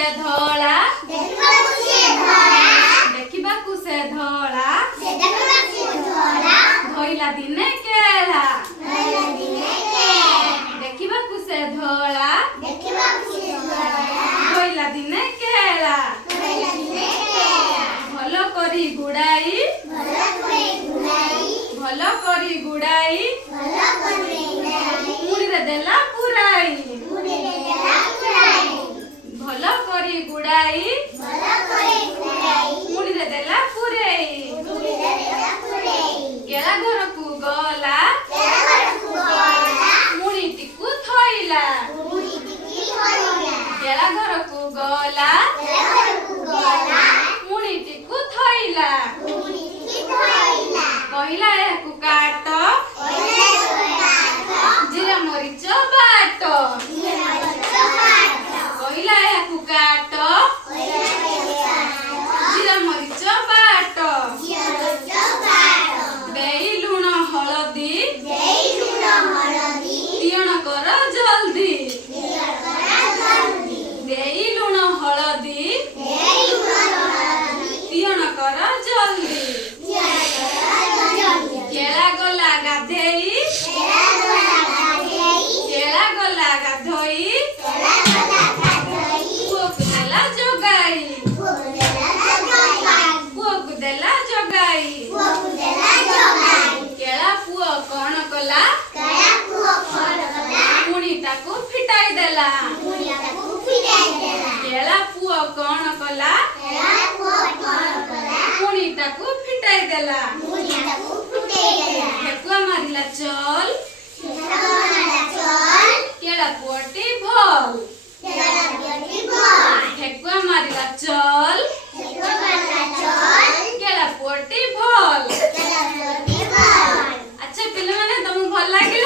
से धला देखिबाकू से धला धइला दिने केला देखिबाकू से धला धइला दिने केला भलो करी गुड़ाई भलो करी गुड़ाई मुड़ी रे देला पुराई भलो करी गुड़ाई मुड़ी रे देला पुराई केला घर को गला मुड़ी टिकू थइला केला घर को गला मुड़ी टिकू थइला कहिला एकु काट जीरा मरीच बाट कहिला एकु काट जीरा मरीच बाट देई लुण हलदी तियण कर जल्दी देई लुण हलदी तियण कर जल्दी केला गला गाधेई केला गला गाधोई पुअकु देला जोगाई पुअकु देला जोगाई केला पुअ कौन कला मुड़ी ताकू फिटाई देला केला पुअ कौन कला मुड़ी ताकू फिटाई देला ठेकुआ मारिला चल केला पुअटी भल ठेकुआ मारिला चल केला पुअटी भल अच्छा पिले माने तुमको भल लागे